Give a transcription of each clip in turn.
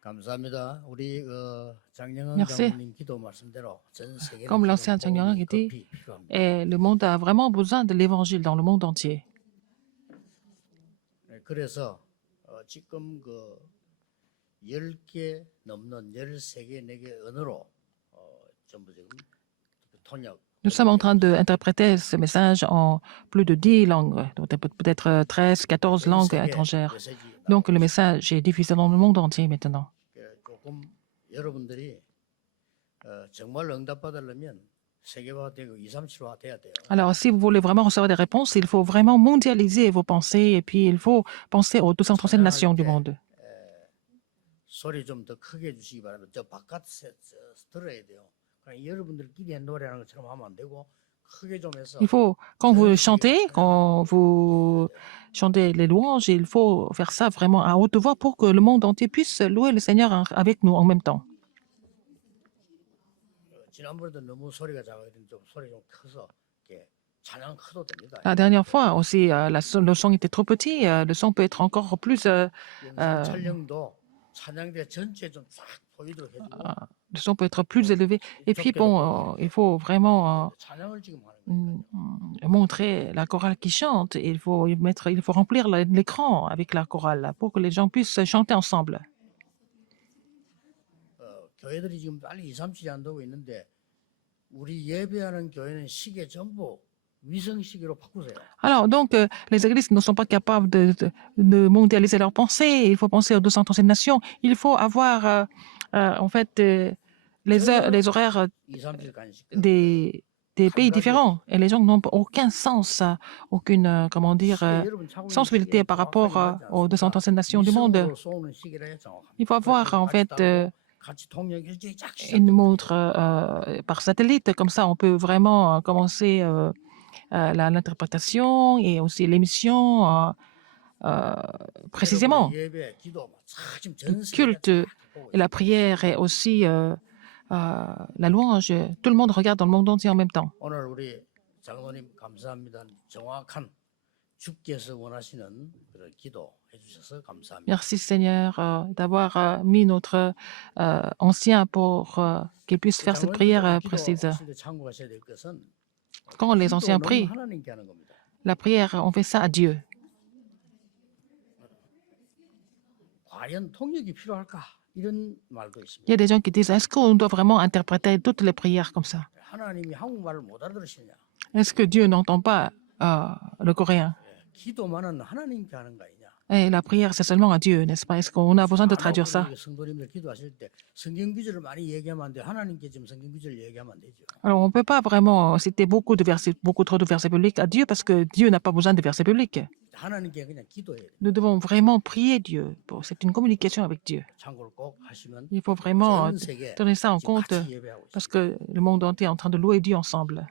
감사합니다. 우리 장영은 Merci. 장로님 기도 말씀대로 전 세계는 Comme 지금 l'ancien Zhang Yang 복음이 a dit, 급히 필요합니다. le monde a vraiment besoin de l'évangile dans le monde entier. 그래서 지금 10개 넘는 13개, 4개 언어로 전부 지금 통역. Nous sommes en train d'interpréter ce message en plus de 10 langues, donc peut-être 13, 14 전 langues 세계 étrangères. 메시지 Donc 나가고 le 있습니다. message est diffusé dans le monde entier maintenant. 조금 여러분들이 정말 응답받으려면 세계화 되고 2, 3, 7화 돼야 돼요. Alors, si vous voulez vraiment recevoir des réponses, il faut vraiment mondialiser vos pensées et puis il faut penser aux 237 nations du monde. 소리 좀 더 크게 해주시기 바랍니다. 저 바깥에서 들어야 돼요. 그러니까 여러분들끼리 노래하는 것처럼 하면 안 되고 크게 좀 해서. Il faut, quand vous chantez les louanges, il faut faire ça vraiment à haute voix pour que le monde entier puisse louer le Seigneur avec nous en même temps. 지난번에도 너무 소리가 작아서 좀 소리 좀 커서 이렇게 찬양 커도 됩니다. La dernière fois aussi, le son était trop petit, le son peut être encore plus... 영상 촬영도 찬양대 전체 좀 쫙 보이도록 해주고. le son peut être plus élevé. Et puis, bon, il faut vraiment 찬양을 지금 하는 거니까요. montrer la chorale qui chante. Il faut remplir l'écran avec la chorale pour que les gens puissent chanter ensemble. 교회들이 지금 빨리 2, 3, 7이 안 되고 있는데 우리 예배하는 교회는 시계 전부 위성 시계로 바꾸세요. Alors, donc, les églises ne sont pas capables de mondialiser leurs pensées. Il faut penser aux 237 nations. Il faut avoir, en fait, les horaires 2, 3, 7간씩 des pays différents. Et les gens n'ont aucun sens, aucune, comment dire, sensibilité par rapport aux 237 nations du monde. 위성으로 쏘는 시계라 해야 정확합니다. Il faut avoir, en fait, 같이 통역일주일 쫙 une montre par satellite. Comme ça, on peut vraiment commencer l'interprétation et aussi l'émission précisément. 예배, 기도 쫙 지금 Le 전 세계가 culte 쫙 보고 et la prière et aussi la louange, tout le monde regarde dans le monde entier en même temps. 오늘 우리 장로님 감사합니다. 정확한 주께서 원하시는 그런 기도 해주셔서 감사합니다. Merci Seigneur d'avoir mis notre ancien pour qu'il puisse faire cette prière précise. 기도하실 때 참고하셔야 될 것은 Quand les anciens prient, 기도는 하나님께 하는 겁니다. la prière, on fait ça à Dieu. 과연 통역이 필요할까? 이런 말도 있습니다. Il y a des gens qui disent, est-ce qu'on doit vraiment interpréter toutes les prières comme ça? 하나님이 한국말을 못 알아들으시냐? Est-ce que Dieu n'entend pas le coréen? 기도만은 하나님께 하는 거 아니냐? Et la prière, c'est seulement à Dieu, n'est-ce pas? Est-ce qu'on a besoin de traduire ça? 성도님들 기도하실 때 성경 구절을 많이 얘기하면 안 돼. 하나님께 지금 성경 구절 얘기하면 안 되죠. Alors, on ne peut pas vraiment citer beaucoup trop de versets bibliques à Dieu parce que Dieu n'a pas besoin de versets bibliques. 하나님께 그냥 기도해야 돼. Nous devons vraiment prier Dieu. C'est une communication avec Dieu. 참고를 꼭 하시면 Il faut vraiment 전 세계 tenir ça en compte 같이 예배하고 있어요. parce que le monde entier est en train de louer Dieu ensemble.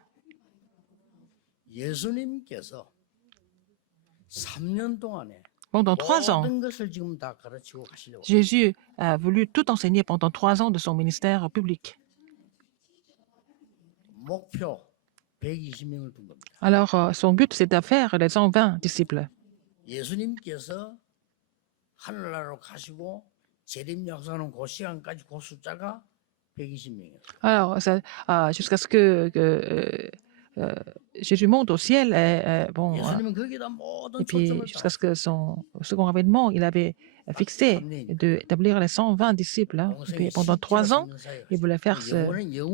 예수님께서 3년 동안에 Pendant 3 ans, 모든 것을 지금 다 가르치고 가시려고. Jésus a voulu tout enseigner pendant 3 ans de son ministère public. 목표 120명을 둔 겁니다. Alors, son but, c'est de faire les 120 disciples. 예수님께서 하늘나라로 가시고 재림 약속하는 그 시간까지 그 숫자가 120명이에요. Alors, jusqu'à ce que Jésus monte au ciel, bon, 예수님은 거기다 모든 et puis 초점을 jusqu'à ce que son second avènement, il avait fixé d'établir les 120 disciples. Hein. Et puis pendant 3 ans, il voulait faire ce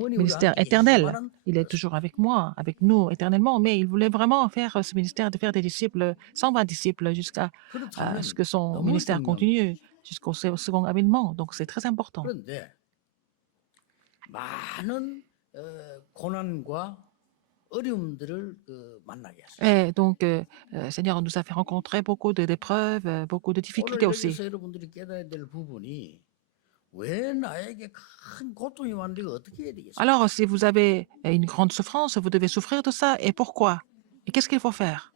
ministère éternel. Il est toujours avec moi, avec nous éternellement, mais il voulait vraiment faire ce ministère de faire des disciples, 120 disciples, jusqu'à ce que son ministère continue jusqu'au second avènement. Donc c'est très important. 그런데 많은 고난과 어려움들을 만나게 했어요. Et donc, Seigneur nous a fait rencontrer beaucoup d'épreuves, beaucoup de difficultés 오늘 aussi. 여기서 여러분들이 깨달아야 될 부분이 왜 나에게 큰 고통이 왔는데 어떻게 해야 되겠어요? Alors, si vous avez une grande souffrance, vous devez souffrir de ça. Et pourquoi? Et qu'est-ce qu'il faut faire?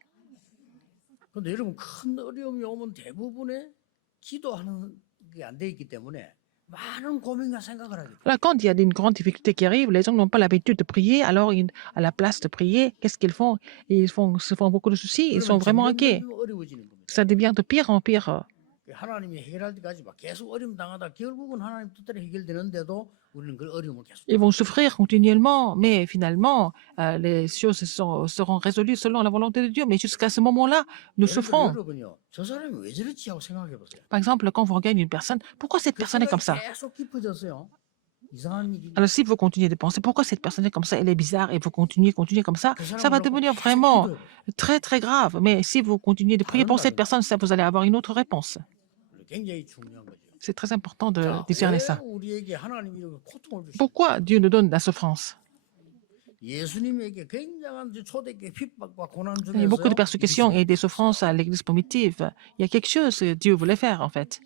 근데 여러분 큰 어려움이 오면 대부분의 기도하는 게 안 돼 있기 때문에 많은 고민과 생각을 하게 돼요. Là, quand il y a une grande difficulté qui arrive, les gens n'ont pas l'habitude de prier. Alors, à la place de prier, qu'est-ce qu'ils font? Ils se font beaucoup de soucis. Ils sont vraiment inquiets. 어려워지는 겁니다. Ça devient de pire en pire. 하나님이 해결할 때까지 막 계속 어려움 당하다 결국은 하나님 뜻대로 해결되는데도 우리는 그 어려움을 계속 Ils vont souffrir continuellement, mais finalement, les choses seront résolues selon la volonté de Dieu. Mais jusqu'à ce moment-là, nous 예를 들어 souffrons. 여러분요, 저 사람이 왜 저렇지 하고 생각해 보세요. Par exemple, quand vous regardez une personne, pourquoi cette 그 personne est comme 생각이 ça? 계속 깊어졌어요. 이상한 일이. Alors, si vous continuez de penser, pourquoi cette personne est comme ça, elle est bizarre, et vous continuez comme ça, 그 ça 사람을 va 놓고 devenir 계속 vraiment 기도해 보세요. très, très grave. Mais si vous continuez de prier pour cette 다른다는 personne, ça, vous allez avoir une autre réponse. 굉장히 중요한 거죠. C'est très important de 자, discerner 왜 ça. 우리에게 하나님이 이렇게 고통을 주시고 Pourquoi Dieu nous donne la souffrance? 예수님에게 굉장한 초대교회 핍박과 고난 Il y a beaucoup de 중에서요. persécutions et des souffrances à l'église primitive. Il y a quelque chose que Dieu voulait faire, en fait.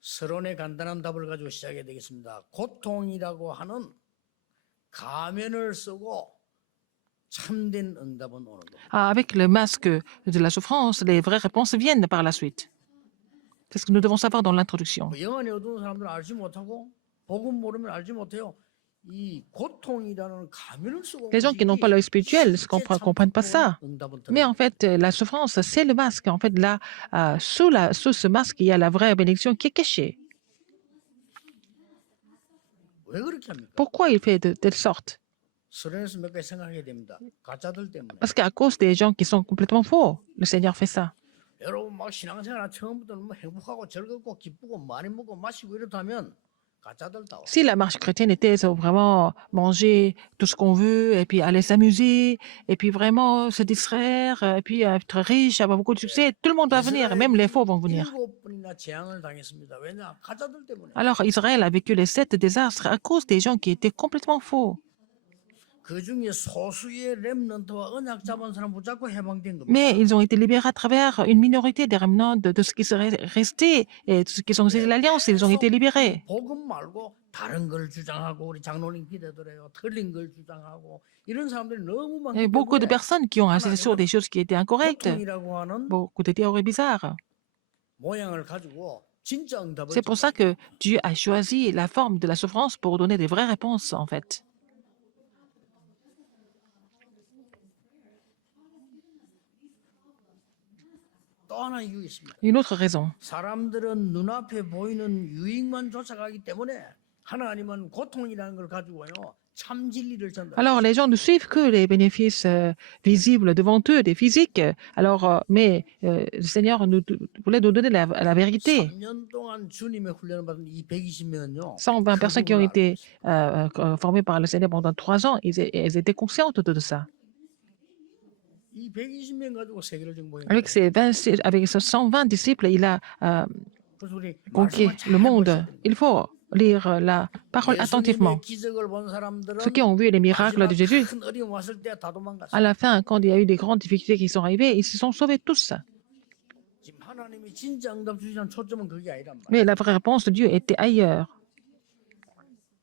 서론의 간단한 답을 가지고 시작해야 되겠습니다. 고통이라고 하는 가면을 쓰고 참된 응답은 오는 겁니다. Avec le masque de la souffrance, les vraies réponses viennent par la suite. C'est ce que nous devons savoir dans l'introduction. 영안이 어두운 사람들은 알지 못하고 복음 모르면 알지 못해요. 이 고통이라는 가면을 쓰고 Les gens qui n'ont pas l'œil spirituel ne comprennent pas ça. Mais en fait, la souffrance, c'est le masque. En fait, là, sous ce masque, il y a la vraie bénédiction qui est cachée. 왜 그렇게 합니까? Pourquoi il fait de telle sorte? 서론에서 몇 가지 생각하게 됩니다. 가짜들 때문에. Parce qu'à cause des gens qui sont complètement faux, le Seigneur fait ça. 여러분 막 신앙생활 처음부터 뭐 행복하고 즐겁고 기쁘고 많이 먹고 마시고 이렇다면 가짜들다워. Si la marche chrétienne était vraiment manger tout ce qu'on veut, et puis aller s'amuser, et puis vraiment se distraire, et puis être riche, avoir beaucoup de succès, tout le monde va venir, même les faux vont venir. 7번이나 재앙을 당했습니다. 왜냐? 가짜들 때문에. Alors Israël a vécu les 7 désastres à cause des gens qui étaient complètement faux. 그 중에 소수의 렘넌트와 언약 잡은 사람 붙잡고 해방된 겁니다. Mais ils ont été libérés à travers une minorité des remnants de ce qui serait resté, et de ceux qui sont restés de l'Alliance, ils ont été libérés. 복음 말고 다른 걸 주장하고 우리 장로님 기대더래요. 틀린 걸 주장하고 이런 사람들이 너무 Il y a 많기 beaucoup de 때문에 personnes qui ont insisté sur des choses qui étaient incorrectes, 고통이라고 하는 beaucoup de théories bizarres. 모양을 가지고 진짜 응답을 C'est pour ça que Dieu a choisi la forme de la souffrance pour donner des vraies réponses, en fait. 또 하나 이유 있습니다. Une autre raison. 사람들은 눈앞에 보이는 유익만 쫓아가기 때문에 하나님은 고통이라는 걸 가지고요. 참 진리를 전달. Alors, les gens ne suivent que les bénéfices visibles devant eux, des physiques. Alors, mais le Seigneur voulait nous donner la vérité. 3년 동안 주님의 훈련을 받은 이 120명은요. 120 personnes qui ont été formées par le Seigneur pendant 3 ans, elles étaient conscientes de ça. 이 120명 가지고 세계를 정복해. Avec ses 120 disciples, il a 그래서 우리 conquis 말씀을 잘 le monde. 보셔야 됩니다. Il faut lire la parole attentivement. 예수님의 기적을 본 사람들은 Ceux qui ont vu les miracles de Jésus, 큰 어려움 왔을 때 다 도망갔어요. à la fin, quand il y a eu des grandes difficultés qui sont arrivées, ils se sont sauvés tous. 지금 하나님이 진짜 응답 주시는 초점은 그게 아니란 말이에요. Mais la vraie réponse de Dieu était ailleurs.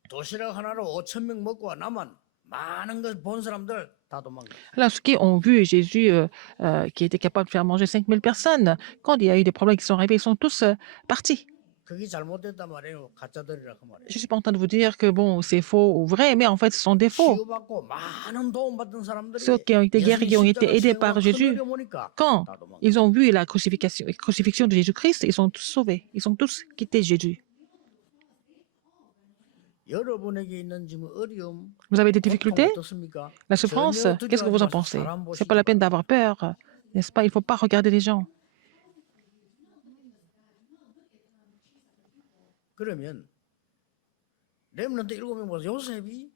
도시락 하나로 5,000명 먹고 남은 많은 걸 본 사람들 다 도망갔어요. Là, ceux qui ont vu Jésus qui était capable de faire manger 5000 personnes, quand il y a eu des problèmes qui sont arrivés, ils sont tous partis. 그게 잘못됐단 말이에요. 가짜들이라 그 말이에요. Je ne suis pas en train de vous dire que bon, c'est faux ou vrai, mais en fait, ce sont des faux. 치유받고 많은 도움 받은 사람들이 Ceux qui ont été guéris, qui ont été aidés par Jésus, quand 다 도망갔어요. ils ont vu la crucifixion de Jésus-Christ, ils sont tous sauvés. Ils ont tous quitté Jésus. 여러분에게 있는 지금 어려움, Vous avez des 고통 difficultés? 어떻습니까? La souffrance, 전혀 qu'est-ce que vous en 두려워하지 pensez? 마시고 사람 C'est pas la peine 보시기 d'avoir peur, n'est-ce pas? Il ne faut pas regarder les gens. 그러면 렘넌트 7명 보세요. 요셉이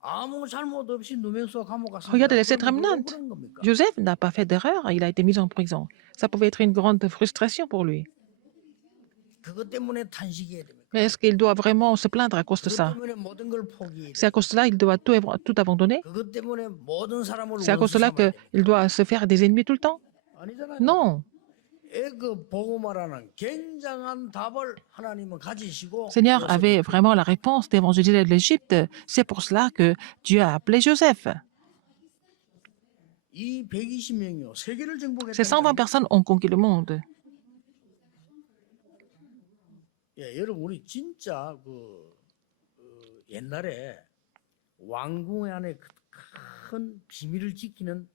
아무 잘못 없이 누명소 감옥 갔습니다. Regardez les 7 그럼 왜 remnants. 그런 겁니까? Joseph n'a pas fait d'erreur, il a été mis en prison. Ça pouvait être une grande frustration pour lui. 그것 때문에 탄식해야 됩니까? Mais est-ce qu'il doit vraiment se plaindre à cause de 그것 ça? 때문에 모든 걸 포기해야 C'est à cause de cela qu'il doit tout abandonner? 그것 때문에 모든 사람을 C'est à cause 원수 de cela 삼아야 qu'il doit se faire des ennemis tout le temps? 아니잖아요. Non. 그 복음화라는 굉장한 답을 하나님은 가지시고 Seigneur avait vraiment la réponse d'évangéliser l'Égypte. C'est pour cela que Dieu a appelé Joseph. 이 120명이요. 세계를 Ces 120 정복했다. personnes ont conquis le monde. 예, 여러분 우리 진짜 옛날에 왕궁 안에 큰 비밀을 지키는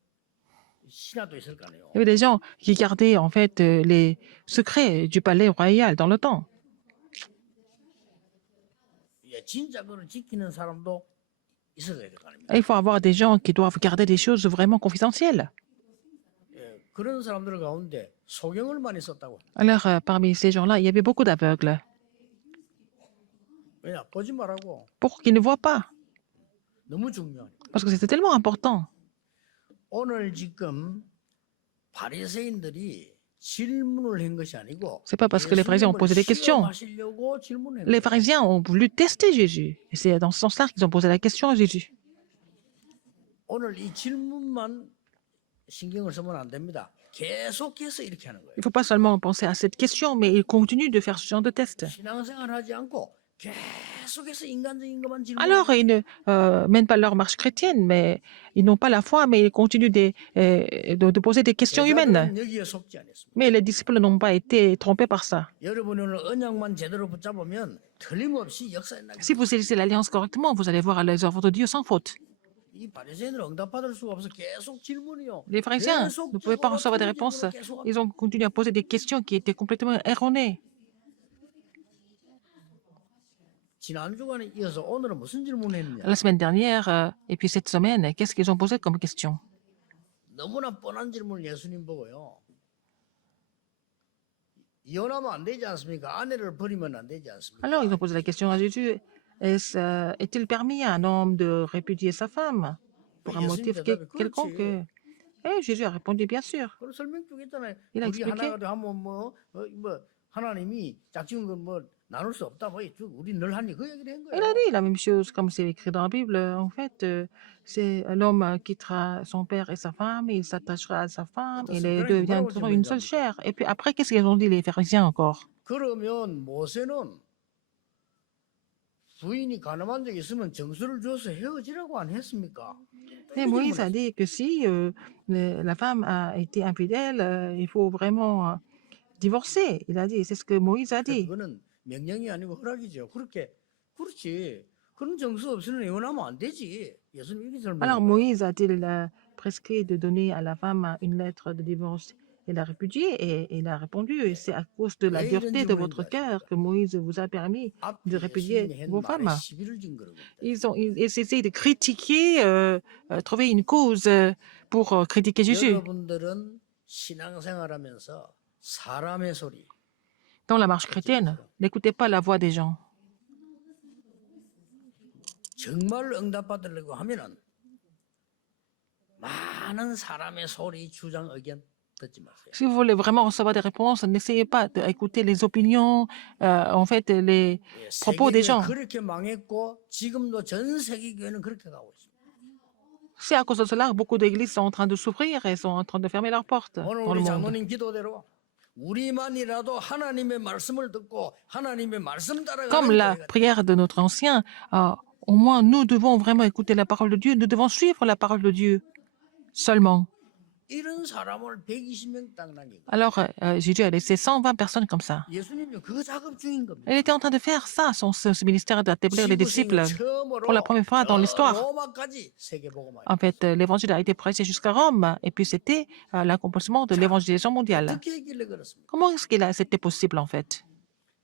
신하도 있을 거 아니에요. Il y avait des gens qui gardaient en fait les secrets du palais royal dans le temps. 예, 진짜 그걸 지키는 사람도 있어야 될 거 아닙니까? Et il faut avoir des gens qui doivent garder des choses vraiment confidentielles. 예, 그런 사람들 가운데 소경을 많이 썼다고. Alors, parmi ces gens-là, il y avait beaucoup d'aveugles. 왜냐 보지 말라고. Pour qu'ils ne voient pas. 너무 중요하니까. Parce que c'était tellement important. 오늘 지금 바리새인들이 질문을 한 것이 아니고 C'est pas parce que les pharisiens ont posé des questions. 시험하시려고 질문한 Les 거예요. pharisiens ont voulu tester Jésus. Et c'est dans ce sens-là qu'ils ont posé la question à Jésus. 오늘 이 질문만 신경을 쓰면 안 됩니다. 계속해서 이렇게 하는 거예요. Il ne faut pas seulement penser à cette question, mais ils continuent de faire ce genre de test. 신앙생활 하지 않고 계속해서 인간적인 것만 Alors, ils ne mènent pas leur marche chrétienne, mais ils n'ont pas la foi, mais ils continuent de poser des questions humaines. 제자들은 여기에 속지 않았습니다. Mais les disciples n'ont pas été trompés par ça. 여러분이 오늘 언약만 제대로 붙잡으면 틀림없이 역사에 나게 Si vous saisissez l'alliance correctement, vous allez voir les œuvres de Dieu sans faute. 이 바리새인들은 응답받을 수가 없어 계속 질문이요. Les pharisiens ne pouvaient pas recevoir des réponses. Ils ont continué à poser des questions qui étaient complètement erronées. 지난 주간에 이어서 오늘은 무슨 질문했냐? La semaine dernière et puis cette semaine, qu'est-ce qu'ils ont posé comme question? 너무나 뻔한 질문을 예수님 보고요. 이혼하면 안 되지 않습니까? 아내를 버리면 안 되지 않습니까? Alors, ils ont posé la question à Jésus. Est-il permis à un homme de répudier sa femme pour un motif quelconque? Et Jésus a répondu, bien sûr. 그런 설명 쭉 했잖아요. Il a 우리 expliqué. 하나가 하면 뭐 하나님이 짝지은 건 뭐 나눌 수 없다. 뭐 우리 늘 하니 그 얘기를 한 Il a 거예요. dit la même chose, comme c'est écrit dans la Bible. En fait, c'est l'homme quittera son père et sa femme, et il s'attachera à sa femme, et les deux deviendront une seule chair. Et puis après, qu'est-ce qu'ils ont dit les pharisiens encore? 그러면 모세는 부인이 가늠한 적이 있으면 정수를 줘서 헤어지라고 안 했습니까? Et Moïse a dit que si la femme a été infidèle, il faut vraiment divorcer. Il a dit, c'est ce que Moïse a dit. 그거는 명령이 아니고 허락이죠. 그렇지. 그런 정수 없이는 이혼하면 안 되지. 예수님 이렇게 설명해요. Alors Moïse a-t-il prescrit de donner à la femme une lettre de divorce? Il a répudié et il a répondu, c'est à cause de la dureté de votre cœur que Moïse vous a permis de répudier vos femmes. Ils essaient de critiquer, trouver une cause pour critiquer Jésus. 여러분들은 신앙생활하면서 사람의 소리, Dans la marche chrétienne, n'écoutez pas la voix des gens. 정말 응답받으려고 하면은 많은 사람의 소리, 주장, 의견 듣지 마세요. Si vous voulez vraiment recevoir des réponses, n'essayez pas d'écouter les opinions, en fait, les propos des gens. 그렇게 망했고 지금도 전 세계 교회는 그렇게 가고 있습니다. C'est à cause de cela que beaucoup d'églises sont en train de s'ouvrir et sont en train de fermer leurs portes 오늘 dans le 우리 monde. 장로님 기도대로 우리만이라도 하나님의 말씀을 듣고 하나님의 말씀 Comme la 따라가는 prière de notre ancien, au moins nous devons vraiment écouter la parole de Dieu, nous devons suivre la parole de Dieu seulement. 이런 사람을 120명 딱 남기고 Alors Jésus a laissé 120 personnes comme ça. 예수님이 그 작업 중인 겁니다. Il était en train de faire ça, ce ministère d'établir les disciples. Pour la première fois dans l'histoire. 로마까지 세계복음화. En fait, l'évangile a été prêché jusqu'à Rome et puis c'était l'accomplissement de l'évangélisation mondiale. 어떻게 했길래 그렇습니까? Comment est-ce que c'était possible en fait?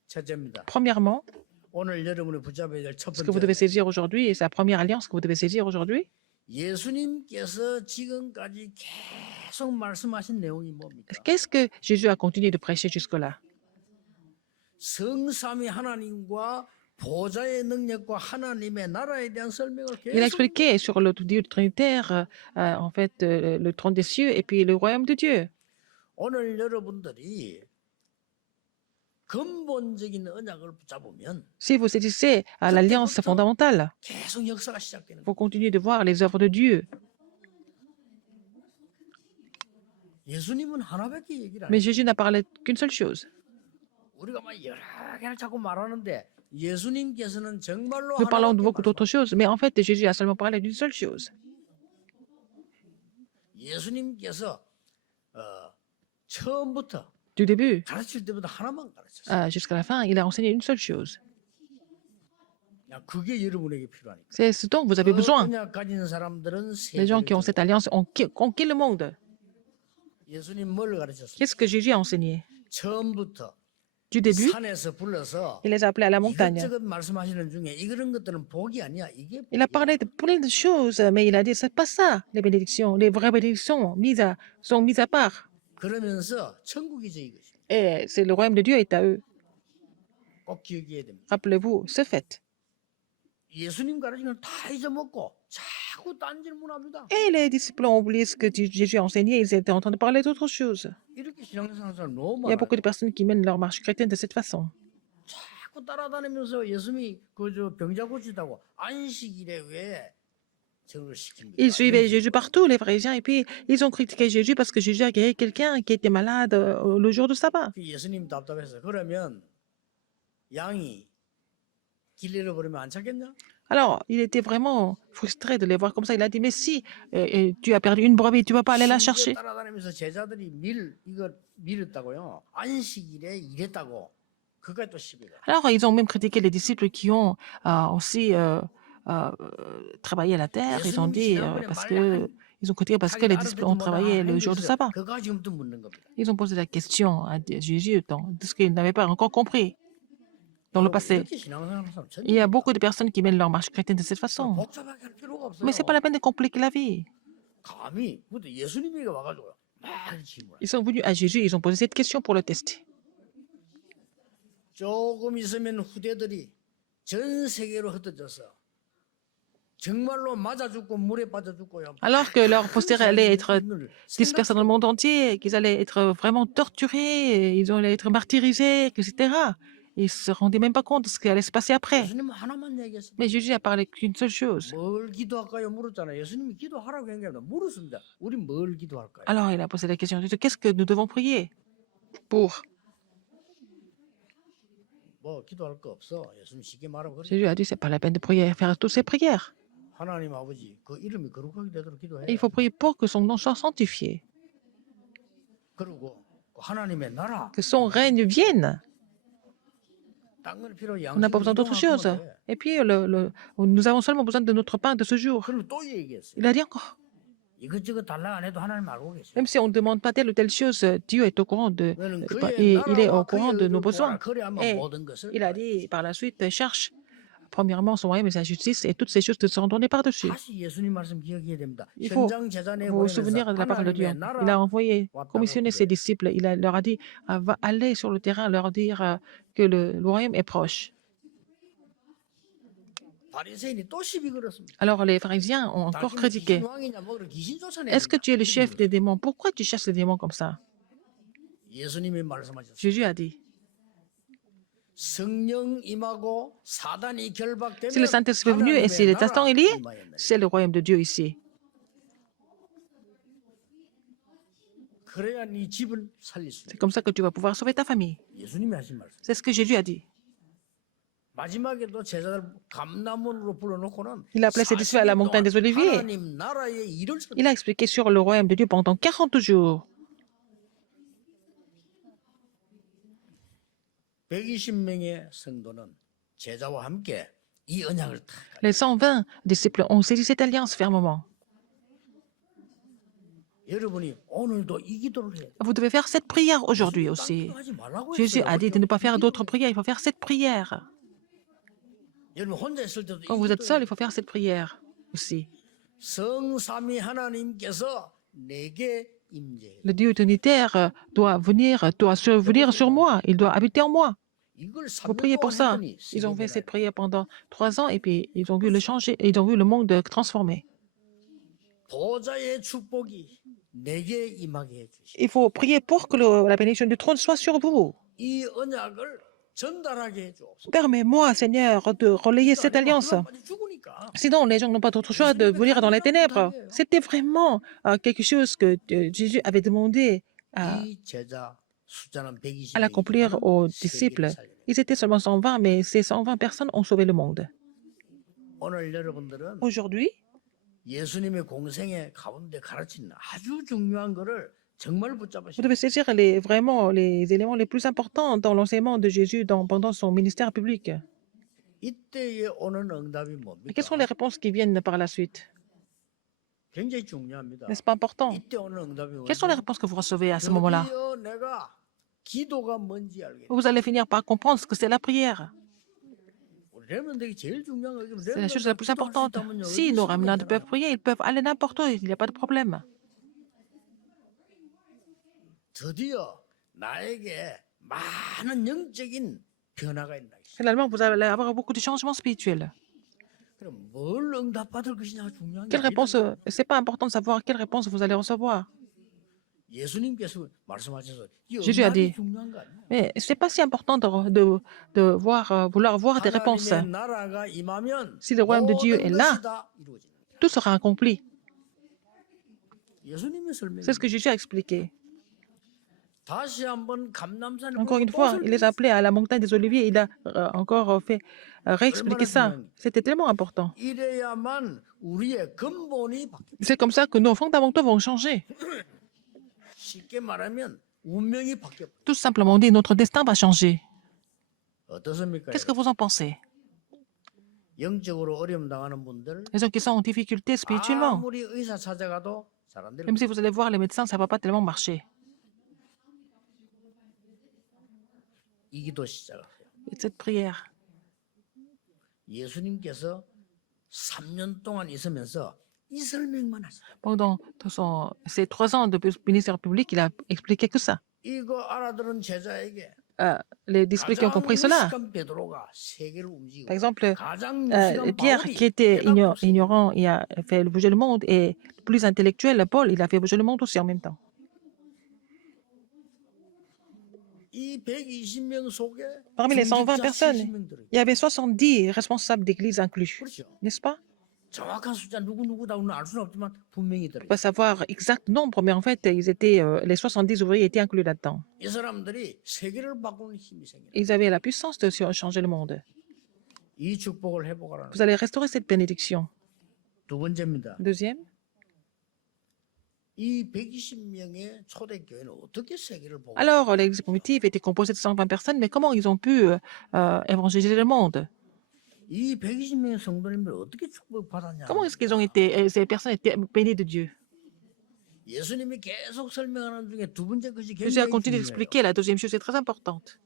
첫째입니다. Premièrement, 오늘 여러분이 붙잡아야 될 첫 ce que vous devez 번째 saisir aujourd'hui, et c'est la première alliance que vous devez saisir aujourd'hui, 예수님께서 지금까지 계속 말씀하신 내용이 뭡니까? qu'est-ce que Jésus a continué de prêcher jusque-là? 성삼위 하나님과 보좌의 능력과 하나님의 나라에 대한 설명을 Il a 계속 expliqué sur le Dieu trinitaire, en fait, le trône des cieux et puis le royaume de Dieu. 오늘 여러분들이 근본적인 언약을 붙잡으면 Si vous saisissez à l'alliance fondamentale, 계속 역사가 시작되는 거예요. vous continuez de voir les œuvres de Dieu. 예수님은 하나밖에 얘기를 안 Mais 해요. Jésus n'a parlé qu'une seule chose. 우리가 막 여러 개를 자꾸 말하는데 예수님께서는 정말로 Nous parlons de 하나밖에 beaucoup d'autres choses, mais en fait, Jésus a seulement parlé d'une seule chose. 예수님께서 처음부터 Du début 가르칠 때부터 하나만 가르쳤어요. jusqu'à la fin, il a enseigné une seule chose. 야, 그게 여러분에게 필요하니까. C'est ce dont vous avez besoin. 언약 가진 사람들은 Les gens qui ont cette alliance ont conquis le monde. 예수님 뭘 가르쳤습니까? Qu'est-ce que Jésus a enseigné? 처음부터 Du début, 산에서 불러서 il les a appelés à la montagne. 이것저것 말씀하시는 중에 이런 것들은 복이 아니야. 이게 Il a parlé de plein de choses, mais il a dit, c'est pas ça, les bénédictions. Les vraies bénédictions sont mises à part. 그러면서 천국이죠 이것이. Et c'est le royaume de Dieu est à eux. 꼭 기억해야 됩니다. Rappelez-vous, ce fait. 예수님 가르치는 걸 다 잊어먹고 자꾸 딴 질문합니다. Et les disciples ont oublié ce que Jésus a enseigné, ils étaient en train de parler d'autre chose. 이렇게 신앙생활 사람 너무 Il y a beaucoup 많아요. de personnes qui mènent leur marche chrétienne de cette façon. 자꾸 따라다니면서 예수님이 그저 병자 고치다고 안식일에 왜 저걸 시킵니까? Ils suivaient Jésus partout, les pharisiens, et puis ils ont critiqué Jésus parce que Jésus a guéri quelqu'un qui était malade le jour du sabbat. 예수님 답답해서 그러면 양이 길 잃어버리면 안 찾겠냐? Alors, il était vraiment frustré de les voir comme ça. Il a dit, mais si tu as perdu une brebis, tu ne vas pas aller la 심지어 chercher. 따라다니면서 제자들이 이거 밀었다고요. 안식일에 일했다고. 그까지 또 시비가. Alors, ils ont même critiqué les disciples qui ont aussi travaillé à la terre. Ils ont dit, ils ont critiqué parce que les disciples ont travaillé le jour du sabbat. 그가 지금도 묻는 겁니다. Ils ont posé la question à Jésus de ce qu'ils n'avaient pas encore compris dans le passé. 이렇게 신앙생활하는 사람 전혀 Il y a beaucoup de personnes qui mènent leur marche chrétienne de cette façon. 복잡하게 할 필요가 없어요. Mais ce n'est pas la peine de compliquer la vie. 감히 근데 예수님이 와가지고 막 질문. Ils sont venus à Jésus, ils ont posé cette question pour le tester. 조금 있으면 후대들이 전 세계로 흩어져서 정말로 맞아 죽고 물에 빠져 죽고요. Alors que leur postérieur allait être dispersés dans le monde entier, qu'ils allaient être vraiment torturés, ils allaient être martyrisés, etc. Ils ne se rendaient même pas compte de ce qui allait se passer après. 예수님은 하나만 얘기했습니다. Mais Jésus a parlé qu'une seule chose. 뭘 기도할까요? 물었잖아요. 예수님이 기도하라고 한 게 아니라 물었습니다. 우리 뭘 기도할까요? Alors il a posé la question, qu'est-ce que nous devons prier pour? 뭐 기도할 거 없어. 예수님 쉽게 말하고 그래. Jésus a dit, c'est pas la peine de prier, faire toutes ces prières. 하나님 아버지 그 이름이 거룩하게 되도록 기도해. Et il faut prier pour que son nom soit sanctifié, 그리고 그 하나님의 나라. que son règne vienne. 딴 건 필요 On n'a pas besoin d'autre chose. Et puis, nous avons seulement besoin de notre pain de ce jour. 그럼 또 얘기했어요. Il a dit encore, 이것저것 달라 안 해도 하나님 알고 계세요. même si on ne demande pas telle ou telle chose, Dieu est au courant de, 왜냐면 et 그의 il est au 나라와 courant 그의 de nos 의를 besoins. 구하라. 그래야만 Et 모든 것을 il a dit par la suite, cherche premièrement son royaume et sa justice, et toutes ces choses te seront données par-dessus. 다시 예수님 말씀 기억해야 됩니다. Il faut 현장 제자내 vous souvenir de la parole de Dieu. Il a envoyé, commissionné ses disciples. Il leur a dit, va aller sur le terrain, leur dire que le royaume est proche. 바리새인이 또 시비 걸었습니다. Alors les pharisiens ont encore critiqué. 귀신왕이냐 뭐 그래 귀신 쫓아내. Est-ce que tu es le chef des démons? Pourquoi tu chasses les démons comme ça? 예수님이 말씀하셨어요. Jésus a dit, 성령 임하고 사단이 결박되면 si le Saint-Esprit est venu et si le Satan est lié, c'est le royaume de Dieu ici. 그래야 네 집을 살릴 수 C'est 있다. comme ça que tu vas pouvoir sauver ta famille. 예수님이 하신 말씀. C'est ce que Jésus a dit. 마지막에도 제자들 감나무로 불러놓고는 Il a appelé ses disciples à la montagne des Oliviers. 하나님 나라의 일을 Il a expliqué sur le royaume de Dieu pendant 40 jours. 120명의 성도는 제자와 함께 이 언약을 다 Les 120 disciples ont saisi cette alliance fermement. 여러분이 오늘도 이 기도를 해야 돼요. Vous devez faire cette prière aujourd'hui 딴 aussi. 기도하지 말라고 Jésus 했어요. a dit de ne pas faire d'autres prières, il faut faire cette prière. 여러분 혼자 있을 때도 이 Quand vous êtes seul, 기도해요. il faut faire cette prière aussi. 성삼위 하나님께서 내게 임재. Le Dieu trinitaire doit survenir sur moi, il doit habiter en moi. 이걸 Vous priez pour ça. Ils ont fait cette prière pendant 3 ans et puis ils ont vu le changer, ils ont vu le monde transformé. 보좌의 축복이 내게 임하게 해주시. Il faut prier pour que la bénédiction du trône soit sur vous. 이 언약을 전달하게 해주옵소서. Permets-moi, Seigneur, de relayer cette alliance. 죽으니까. Sinon, les gens n'ont pas d'autre choix de venir dans les ténèbres. C'était vraiment quelque chose que Jésus avait demandé 이 제자 숫자는 120. à l'accomplir aux disciples. Ils étaient seulement 120, mais ces 120 personnes ont sauvé le monde. 오늘 여러분들은 Aujourd'hui, 예수님의 공생의 가운데 가르친 아주 중요한 거를 정말 vous 붙잡으시고 devez saisir vraiment les éléments les plus importants dans l'enseignement de Jésus pendant son ministère public. 이때에 오는 응답이 Et quelles sont les 뭡니까? réponses qui viennent par la suite? 굉장히 중요합니다. N'est-ce pas important? 이때 오는 응답이 Quelles sont les 뭐죠? réponses que vous recevez à ce moment-là? 드디어 내가 기도가 뭔지 알게 돼. Vous allez finir par comprendre ce que c'est la prière. 우리 렘넌트에게 제일 중요한 거 C'est la chose la plus 기도할 수 importante. 있다면요. Si nos remnants peuvent prier, ils peuvent aller n'importe où, il n'y a pas de problème. 드디어 나에게 많은 영적인 변화가 있나. Finalement, vous allez avoir beaucoup de changements spirituels. 그럼 뭘 응답받을 것이냐가 중요한 게 Quelle réponse, 아니라 c'est pas important de savoir quelle réponse vous allez recevoir. 예수님께서 말씀하셔서 이 Jésus a 응답이 dit, 중요한 거 아니에요. mais c'est pas si important de voir, vouloir voir des réponses. 하나님의 나라가 임하면 Si le royaume de Dieu 모든 est là, 것이 다 이루어진다. tout sera accompli. 예수님의 설명이 C'est ce que Jésus a expliqué. 다시 한번 감람산을 Encore une 보고 fois, 또 il les a appelés à la montagne des Oliviers. Il a encore fait réexpliquer ça. C'était tellement important. 이래야만 우리의 근본이 바뀌어. C'est comme ça que nos fondamentaux vont changer. 쉽게 말하면 운명이 바뀌어. Tout simplement dit, notre destin va changer. 어떻습니까? Qu'est-ce que vous en pensez? 영적으로 어려움 당하는 분들 Les gens qui sont en difficulté spirituellement, 아무리 의사 찾아가도 잘 안 되는 même si vous allez voir les médecins, ça ne va pas tellement marcher. 이 기도 시작하세요. Et cette prière, 예수님께서 3년 동안 있으면서 이 설명만 하세요. pendant ces 3 ans de ministère public, il a expliqué que ça. 이거 알아들은 제자에게 Les disciples qui ont 가장 compris cela, 무식한 베드로가 세계를 움직이고 par exemple, 가장 무식한 Pierre, 바울이 qui était 깨닫고 세계를 ignorant, il a fait bouger le monde, et le plus intellectuel, Paul, il a fait bouger le monde aussi en même temps. 이 120명 속에 Parmi les 120 중직자 personnes, 70명 들어있어요. il y avait 70 responsables d'église inclus, 그렇죠. n'est-ce pas? 정확한 숫자 누구다고는 알 su는 없지만 분명히 On ne peut 들어요. pas savoir exact nombre, mais en fait, les 70 ouvriers étaient inclus là-dedans. 이 사람들이 세계를 바꾸는 힘이 생겨요. Ils avaient la puissance de changer le monde. 이 축복을 회복하라는 Vous allez restaurer cette bénédiction. 두 번째입니다. Deuxième, 이 120명의 초대교회는 어떻게 세계를 보고 alors l'église primitive était composée de 120 personnes, mais comment ils ont pu évangéliser le monde? 이 120명의 성도님들 어떻게 축복받았냐? Comment est-ce qu'ils ont été, ces personnes étaient bénies de Dieu? 예수님이 계속 설명하는 중에 두 번째 것이 Jésus a 굉장히 continué 중요해요. d'expliquer. La deuxième chose est très importante.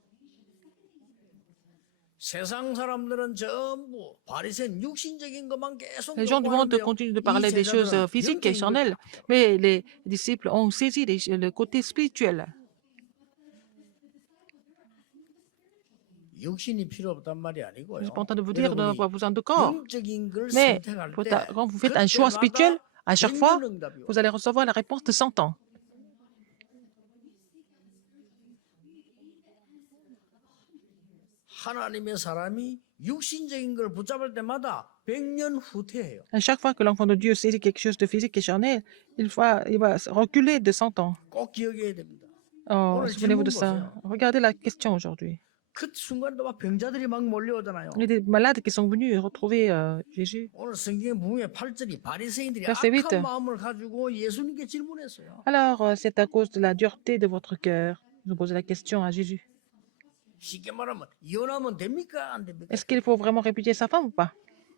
세상 사람들은 전부 바리새인 육신적인 것만 계속 Les gens du monde 요구하는데요. continuent de 이 parler des choses 제자들은 physiques et 영적인 charnelles, mais les disciples ont saisi le côté spirituel. 육신이 필요 없단 말이 아니고요. Je ne suis pas en train de vous dire de 여러분이 n'avoir besoin de corps, 영적인 걸 mais 선택할 때 quand vous faites un choix spirituel, à chaque fois, 백년 응답이 vous allez recevoir la réponse de 100 ans. 하나님의 사람이 육신적인 걸 붙잡을 때마다 100년 후퇴해요. À chaque fois que l'enfant de Dieu saisit quelque chose de physique et charnel, il va reculer de 100 ans. 꼭 기억해야 됩니다. Oh, 오늘 souvenez-vous de 질문 ça. 보세요. Regardez la question aujourd'hui. 그 순간도 막 병자들이 막 몰려오잖아요. Il y a des malades qui sont venus retrouver Jésus. 오늘 성경 부흥의 8절이 바리새인들이 Verset 8. 악한 마음을 가지고 예수님께 질문했어요. Alors, c'est à cause de la dureté de votre cœur. Ils ont posé la question à Jésus. 쉽게 말하면 이혼하면 됩니까? 안 됩니까? Est-ce qu'il faut vraiment répudier sa femme ou pas?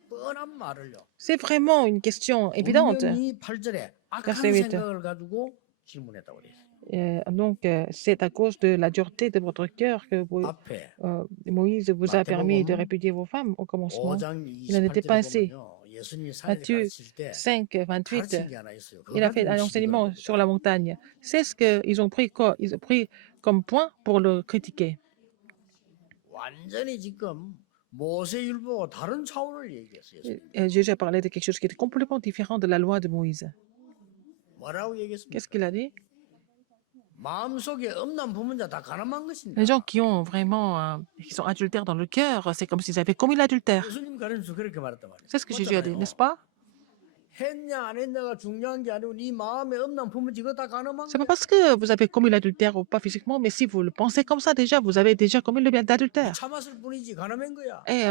뻔한 말을요. C'est vraiment une question évidente. 분명히 8절에 악한 Verset 8. 생각을 가지고 질문했다고 그랬어요. Donc, c'est à cause de la dureté de votre cœur que 앞에 Moïse vous a permis de 마태복음 répudier vos femmes au commencement. 5장 Il en était 28절에 pas assez. 보면요. 예수님이 사역을 Matthieu 가르칠 때 5, 28, 가르친 게 하나 있어요. 그거 il a fait 가지고 un 시비가 enseignement 나요. sur la montagne. C'est ce qu'ils ont pris, ils ont pris comme point pour le critiquer. 완전히 지금 모세율법과 다른 차원을 얘기했어요. 예수님. Jésus a parlé de quelque chose qui était complètement différent de la loi de Moïse. 뭐라고 얘기했습니까? Qu'est-ce qu'il a dit? 마음속에 음란 부문 자 다 가늠한 것입니다. Les gens qui ont vraiment, qui sont adultères dans le cœur, c'est comme s'ils avaient commis l'adultère. 예수님 가르쳐서 그렇게 말했단 말이에요. C'est ce que Jésus a dit, 맞잖아요. n'est-ce pas? 했냐 안 했냐가 중요한 게 아니고 네 마음에 음란 부문 이거 다 가늠한 C'est pas 거야. parce que vous avez commis l'adultère ou pas physiquement, mais si vous le pensez comme ça déjà, vous avez déjà commis le bien d'adultère. 참았을 뿐이지 가늠한 거야. Et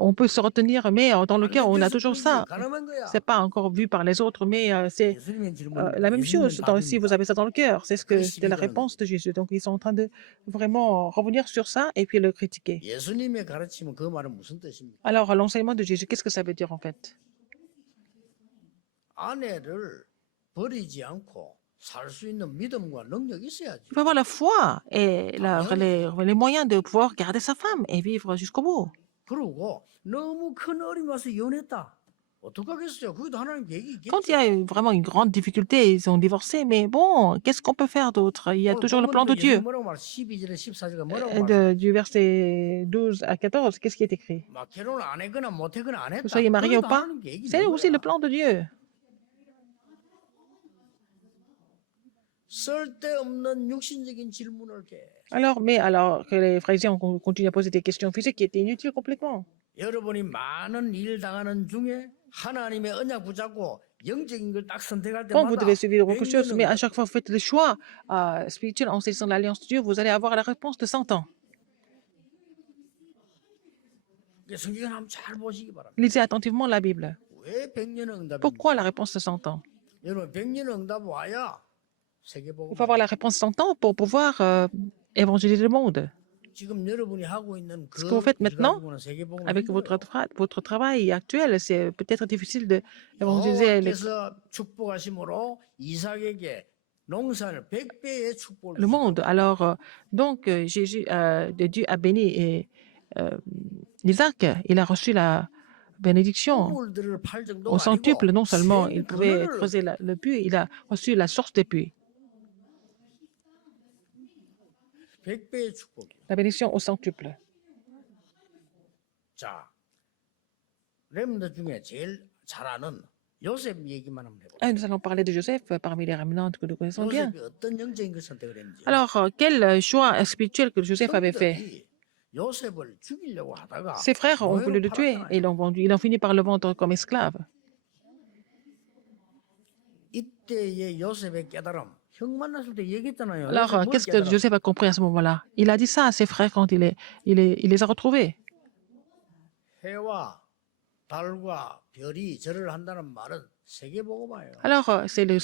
on peut se retenir, mais dans le cœur, on a toujours ça. 가늠한 거야. C'est pas encore vu par les autres, mais c'est 예수님의 질문. la même chose. Si vous avez ça dans le cœur, c'était la réponse de Jésus. Donc ils sont en train de vraiment revenir sur ça et puis le critiquer. 예수님의 가르침은 그 말은 무슨 뜻입니까? Alors l'enseignement de Jésus, qu'est-ce que ça veut dire en fait? 아내를 버리지 않고 살 수 있는 믿음과 능력이 있어야지. Il faut avoir la foi et 당연히. les moyens de pouvoir garder sa femme et vivre jusqu'au bout. 그러고 너무 큰 어려움이 와서 이혼했다. 어떡하겠어요? 거기도 하나님 계획이 Quand il y 있겠죠. a vraiment une grande difficulté, ils ont divorcé, mais bon, qu'est-ce qu'on peut faire d'autre? Il y a 오늘 toujours le plan de 본문도 예수님이 Dieu. 뭐라고 말 12절에 14절에 뭐라고 말해? Du verset 12 à 14, qu'est-ce qui est écrit? 막 결혼을 안 했거나 못 했거나 안 Que vous 했다. soyez marié ou 거기도 pas, 하나님 계획이 c'est 있는 aussi le 거야. plan de Dieu. 쓸데없는 육신적인 질문을 Alors que les pharisiens ont continué à poser des questions physiques qui étaient inutiles complètement. 여러분이 많은 일 당하는 중에 하나님의 언약 붙잡고 영적인 걸 딱 선택할 Quand vous 때마다 devez suivre quelque chose, mais à 백년은 chaque fois que vous faites le choix spirituel en saisissant l'alliance de Dieu, vous allez avoir la réponse de 100 ans. 성경을 한번 잘 보시기 바랍니다. Lisez attentivement la Bible. 왜 백년 응답입니까? Pourquoi la réponse de 100 ans? 여러분 백년 응답 와야 세계복음. Il faut avoir la réponse 100 ans pour pouvoir évangéliser le monde. 지금 여러분이 하고 있는 Ce que vous faites maintenant, 세계복음 avec votre travail actuel, c'est peut-être difficile d'évangéliser 여호와께서 축복하심으로 이삭에게 농사를 100배의 축복을 le monde. Alors, donc, Dieu a béni Isaac. Il a reçu la bénédiction 우물들을 팔 정도가 au centuple. 아니고 Non seulement il 샘 pouvait 그늘을 creuser le puits, il a reçu la source des puits. 100배의 축복이에요. La bénédiction au centuple. 자, 렘너 중에 제일 잘 아는 요셉 얘기만 한번 해볼게요. Nous allons parler de Joseph parmi les rémanentes que nous connaissons bien. 요셉이 어떤 영적인 걸 선택을 했는지. Alors, quel choix spirituel que Joseph avait fait? 성들이 요셉을 죽이려고 하다가 Ses frères ont voulu le tuer et ils l'ont vendu. Ils ont fini par le vendre comme esclave. 이때의 요셉의 깨달음. 형 만났을 때 얘기했잖아요. Alors, 요셉 뭘 qu'est-ce que 깨달음? Joseph a compris à ce moment-là? Il a dit ça à ses frères quand il les a retrouvés. 해와 달과 별이 절을 한다는 말은 세계복음화예요. Alors, c'est le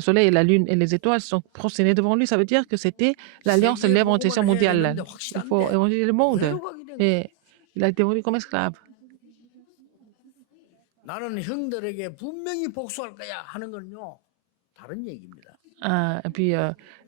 soleil, la lune et les étoiles sont prosternés devant lui. Ça veut dire que c'était l'alliance de l'évangélisation mondiale. Il faut évangéliser le monde. 외로가게 된 거예요. Et il a été vendu comme esclave. 나는 형들에게 분명히 복수할 거야 하는 건요 다른 얘기입니다. Et puis,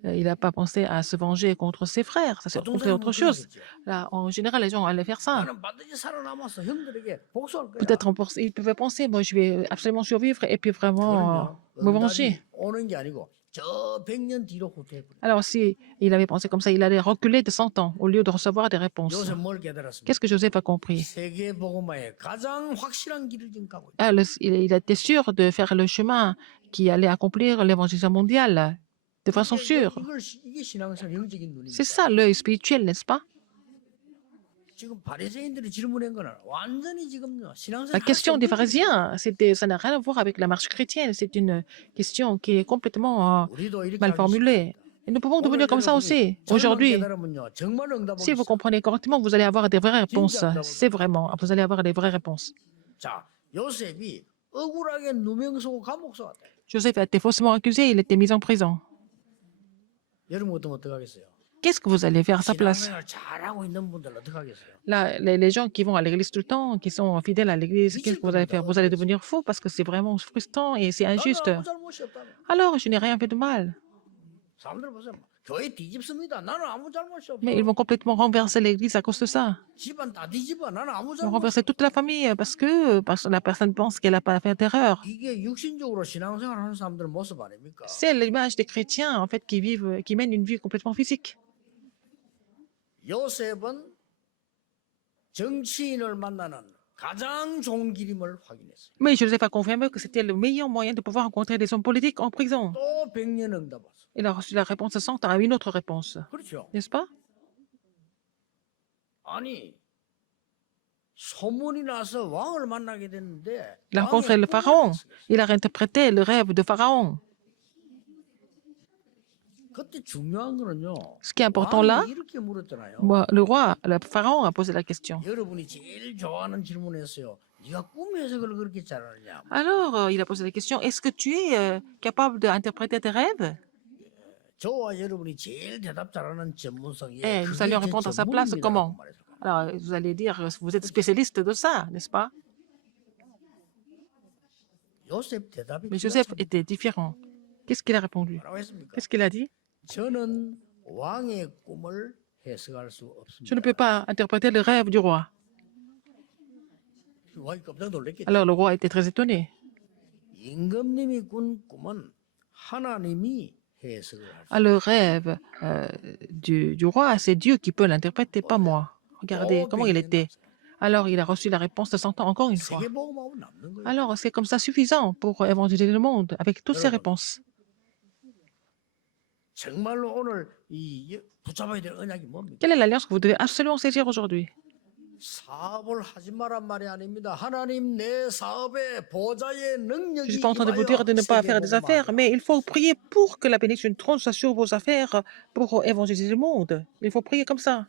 il n'a pas pensé à se venger contre ses frères. Ça, c'est 보통 compris 사람은 autre chose. 그러겠죠. Là, en général, les gens allaient faire ça. 나는 반드시 살아남아서 형들에게 복수할 거야. Peut-être ils pouvaient penser, moi, je vais absolument survivre et puis vraiment 그러면 me venger. 응답이 오는 게 아니고 저 100년 뒤로 후퇴해버려. Alors, si il avait pensé comme ça, il allait reculer de 100 ans au lieu de recevoir des réponses. 요셉 뭘 깨달았습니까? Qu'est-ce que Joseph a compris? 세계복음화의 가장 확실한 길을 지금 가고 있다. Il était sûr de faire le chemin qui allait accomplir l'évangélisation mondiale de façon sûre. 이게 신앙생활 영적인 눈입니다. C'est ça l'œil spirituel, n'est-ce pas? 지금 바리새인들이 질문한 거는 완전히 지금 신앙생활 La question des pharisiens, ça n'a rien à voir avec la marche chrétienne. C'est une question qui est complètement 우리도 이렇게 mal 하기 formulée. Et nous pouvons devenir comme ça aussi. Aujourd'hui, si vous comprenez correctement, vous allez avoir des vraies réponses. C'est vraiment, vous allez avoir des vraies réponses. 자, 요셉이 억울하게 누명쓰고 감옥 쏘았다. Joseph a été faussement accusé, il était mis en prison. 여러분 어떡하겠어요? Qu'est-ce que vous allez faire à sa place? 신앙생활 잘하고 있는 분들 어떡하겠어요? Là, les gens qui vont à l'église tout le temps, qui sont fidèles à l'église, qu'est-ce que vous allez faire? Vous allez devenir faux parce que c'est vraiment frustrant et c'est 나는 injuste. 아무 잘못이 없다며. Alors, je n'ai rien fait de mal. 사람들 보세요. 교회 뒤집습니다. 나는 아무 잘못이 없어. Mais ils vont complètement renverser l'église à cause de ça. 집안 다 뒤집어. 나는 아무 Ils vont 잘못. renverser toute la famille parce que la personne pense qu'elle n'a pas fait d'erreur. 이게 육신적으로 신앙생활하는 사람들 모습 아닙니까? C'est l'image des chrétiens, en fait, qui mènent une vie complètement physique. 요셉은 정치인을 만나는 가장 좋은 길임을 확인했어요. Mais Joseph a confirmé que c'était le meilleur moyen de pouvoir rencontrer des hommes politiques en prison. 또 100년 응답 왔어. Il a reçu la réponse à 100 ans, à une autre réponse. 그렇죠. N'est-ce pas? 아니 소문이 나서 왕을 만나게 됐는데 Il a rencontré le pharaon. 꿈을 Il a réinterprété le rêve de Pharaon. 그때 중요한 거는요. Ce qui est important là, 왕이 이렇게 물었잖아요. le roi, le pharaon a posé la question. 여러분이 제일 좋아하는 질문이었어요. 네가 꿈 해석을 그렇게 잘하느냐? Alors, il a posé la question, est-ce que tu es capable d'interpréter tes rêves? 저와 여러분이 제일 대답 잘하는 전문성이 Vous allez répondre à sa place comment? Alors, vous allez dire, vous êtes spécialiste de ça, n'est-ce pas? 요셉 대답이 Mais 기가 Joseph 찹니다. était différent. Qu'est-ce qu'il a répondu? 뭐라고 했습니까? Qu'est-ce qu'il a dit? 저는 왕의 꿈을 해석할 수 Je ne peux 없습니다. pas interpréter le rêve du roi. 왕이 깜짝 놀랐겠죠. Alors le roi était très étonné. 임금님이 꾼 꿈은 하나님이 해석을 할 수. Ah, le rêve du roi, c'est Dieu qui peut l'interpréter, pas moi. Regardez comment il était. Alors il a reçu la réponse de 100 ans encore une fois. 세계복음하고 남는 거예요. Alors c'est comme ça suffisant pour évangéliser le monde avec toutes ces réponses. 정말로 오늘 붙잡아야 될 언약이 뭡니까? Quelle est l'alliance que vous devez absolument saisir aujourd'hui? 사업을 하지 마란 말이 아닙니다. 하나님 내 사업의 보좌의 Je ne 능력이 suis pas en train de vous dire de ne pas faire des affaires, mais il faut prier pour que la bénédiction du trône soit sur vos affaires pour évangéliser le monde. Il faut prier comme ça.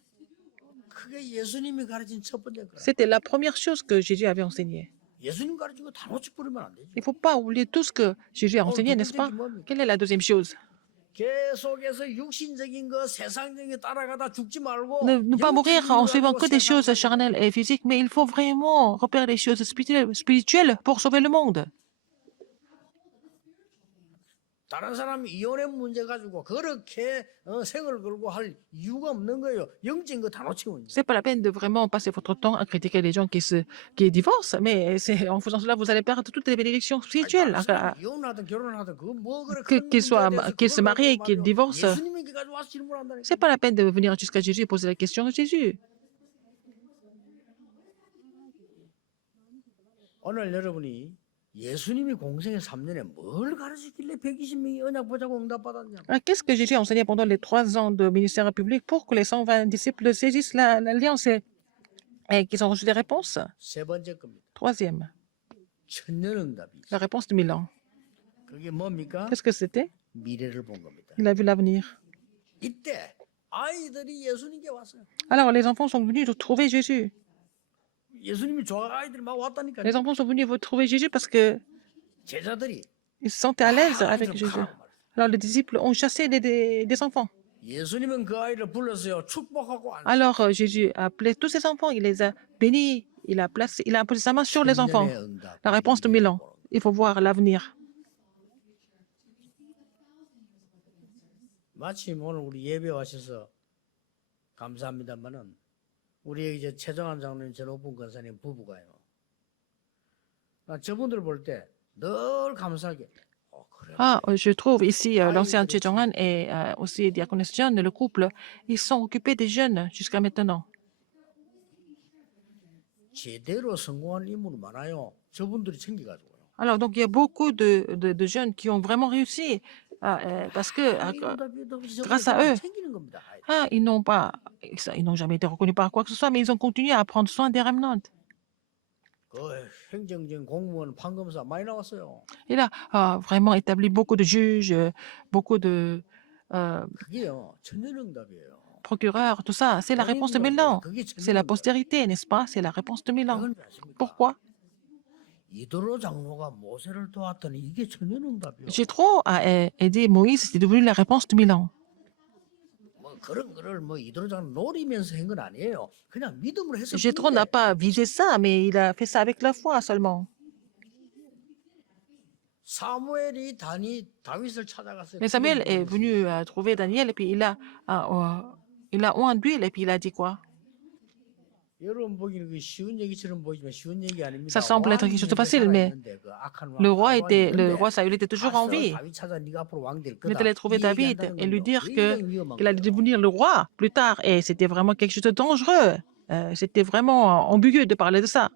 그게 예수님이 가르친 첫 번째 거라. C'était la première chose que Jésus avait enseignée. 예수님 가르친 거 다 놓치 버리면 안 되죠. Il ne faut pas oublier tout ce que Jésus a enseigné, n'est-ce pas? Quelle est la deuxième chose? 계속해서 육신적인 거 세상적인 거 따라가다 죽지 말고 Ne pas mourir en suivant que des choses charnelles et physiques, mais il faut vraiment repérer les choses spirituelles pour sauver le monde. 다른 사람 이혼의 문제 가지고 그렇게 생을 걸고 할 이유가 없는 거예요. 영적인 거 다 놓치고 있는. C'est pas la peine de vraiment passer votre temps à critiquer les gens qui divorcent, mais en faisant cela, vous allez perdre toutes les bénédictions spirituelles. 이혼하든 결혼하든 그거 뭐 그래 Qu'ils se marient, qu'ils divorcent, 예수님이 가지고 와서 질문한다니까. c'est pas la peine de venir jusqu'à Jésus et poser la question à Jésus. 오늘 여러분이 예수님이 공생의 3년에 뭘 가르치길래 120명이 언약 보자고 응답받았냐? Qu'est-ce que Jésus a enseigné pendant les 3 ans de ministère public pour que les 120 disciples saisissent l'alliance et qu'ils ont reçu des réponses? 세 번째 겁니다. Troisième, 천년 응답이. la réponse de 1000 ans. 그게 뭡니까? Qu'est-ce que c'était? 미래를 본 겁니다. Il a vu l'avenir. 이때 아이들이 예수님께 왔어요. Alors les enfants sont venus trouver Jésus. 예수님이 좋아 아이들이 막 왔다니까. Les enfants sont venus trouver Jésus parce que 제자들이 ils se sentaient à l'aise avec 아이들 Jésus. 파라고 말해요. Alors les disciples ont chassé des enfants. 예수님은 그 아이를 불렀어요. 축복하고 안. Alors Jésus a appelé tous ses enfants, il les a bénis, il a imposé sa main sur les enfants. La réponse de 1000 ans. Il faut voir l'avenir. 마침 오늘 우리 예배 와셔서 감사합니다만은 우리 이제 최정환 장로님, 전호분 권사님 부부가요. 저분들 볼 때 늘 감사하게. 그래. Je trouve ici l'ancien Che Jong-un et aussi Diaconesse John, le couple, ils sont occupés des jeunes jusqu'à maintenant. 제대로 성공한 인물이 많아요. 저분들이 챙겨가지고요. Alors donc il y a beaucoup de jeunes qui ont vraiment réussi parce que grâce à eux, 챙기는 겁니다. ils n'ont jamais été reconnus par quoi que ce soit, mais ils ont continué à prendre soin des remnants. 그 행정적인 공무원, 판검사 많이 나왔어요. Il a vraiment établi beaucoup de juges, beaucoup de 그게요, 천년응답이에요. procureurs, tout ça. C'est la réponse de 1000 ans. C'est la postérité, n'est-ce pas? C'est la réponse de 1000 ans. Pourquoi? 이도로 장로가 모세를 도왔더니 이게 천년응답이요. Jétro a aidé Moïse, c'est devenu la réponse de 1000 ans. 뭐 그런 거를 뭐 이도로 장로 노리면서 한 건 아니에요. 그냥 믿음으로 했을 Jétro n'a 뿐인데. pas visé ça, mais il a fait ça avec la foi seulement. 사무엘이 다윗을 찾아갔어요. Mais Samuel est venu trouver Daniel et puis il a oint d'huile et puis il a dit quoi? 여러분 보기는 그 쉬운 얘기처럼 보이지만 쉬운 얘기 아닙니다. Ça semble être quelque chose de facile, mais le roi Saül était toujours en vie. Il est allé trouver David et lui dire qu'il allait devenir le roi plus tard. Et c'était vraiment quelque chose de dangereux. C'était vraiment ambigu de parler de ça.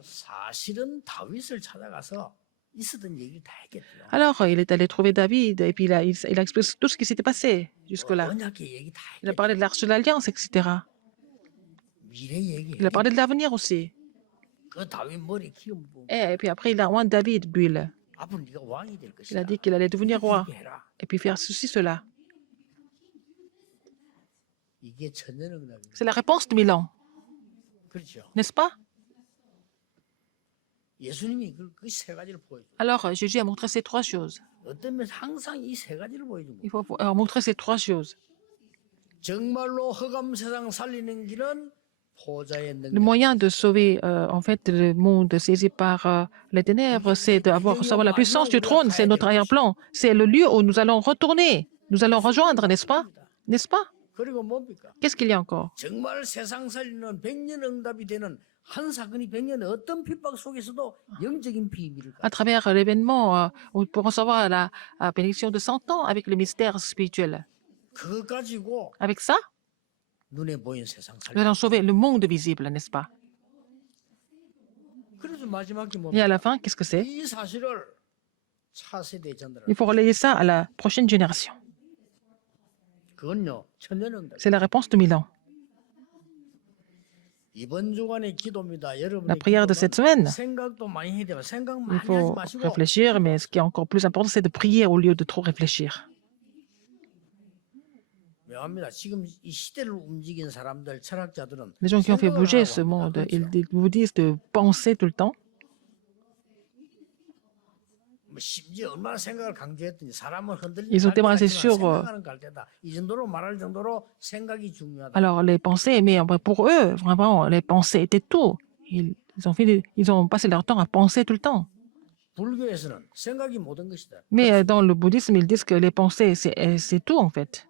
사실은 다윗을 찾아가서 있었던 얘기를 다 했겠죠. Alors, il est allé trouver David et puis il a expliqué tout ce qui s'était passé jusque-là. 언약의 얘기 다 Il a 했겠죠. parlé de l'arche de l'Alliance, etc. 미래 얘기. Il a parlé de l'avenir aussi. 그 다윗 머리 키우면 뭐, Et puis après, il a oint David d'huile. 앞으로 네가 왕이 될 Il a 것이다. dit qu'il allait devenir roi 이렇게 해라. et puis faire ceci, cela. 이게 천년응답입니다. C'est la réponse de 1000 ans, 그렇죠. n'est-ce pas? 예수님이 그 세 가지를 보여줘. Alors, Jésus a montré ces 3 choses. 어떤 면 항상 이 세 가지를 보여준 거예요. Il faut montrer ces 3 choses. 정말로 흑암 세상 살리는 길은 포자의 Le 능력. moyen de sauver en fait le monde saisi par les ténèbres, c'est d'avoir recevoir la puissance du trône. C'est notre arrière-plan. C'est le lieu où nous allons retourner. Nous allons rejoindre, n'est-ce pas? N'est-ce pas? 그리고 뭡니까? Qu'est-ce qu'il y a encore? 정말 세상 살리는 백년 응답이 되는 한 사건이 백년 어떤 핍박 속에서도 영적인 비밀을 À travers l'événement, pour recevoir la bénédiction de 100 ans avec le mystère spirituel. 그거 가지고 Avec ça, 눈에 보이는 세상 nous 살리. allons sauver le monde visible, n'est-ce pas? 그래서 마지막에 Et à 뭡니까? la fin, qu'est-ce que c'est? 이 사실을 차세대 전달을. Il faut relayer ça à la prochaine génération. 그건요 천년 응답. C'est la réponse de 1000 ans. 이번 주간의 기도입니다. La 여러분의 prière de cette 기도는 semaine, 생각도 많이 해야 돼요. 생각 il 많이 하지 faut 마시고 réfléchir, mais ce qui est encore plus important, c'est de prier au lieu de trop réfléchir. 묘합니다. 지금 이 시대를 움직인 사람들, 철학자들은 Les gens qui ont fait 생각을 bouger 하라고 ce 합니다. monde, 그렇죠? ils vous disent de penser tout le temps. 뭐 심지어 얼마나 생각을 강조했더니 사람을 흔들리는 Ils ont 갈대 tellement 같지만 sur, 생각하는 갈대다. 이 정도로 말할 정도로 생각이 중요하다. Alors, les pensées, mais pour eux, vraiment, les pensées étaient tout. Ils ont passé leur temps à penser tout le temps. 불교에서는 생각이 모든 것이다. Mais dans le bouddhisme, ils disent que les pensées, c'est tout, en fait.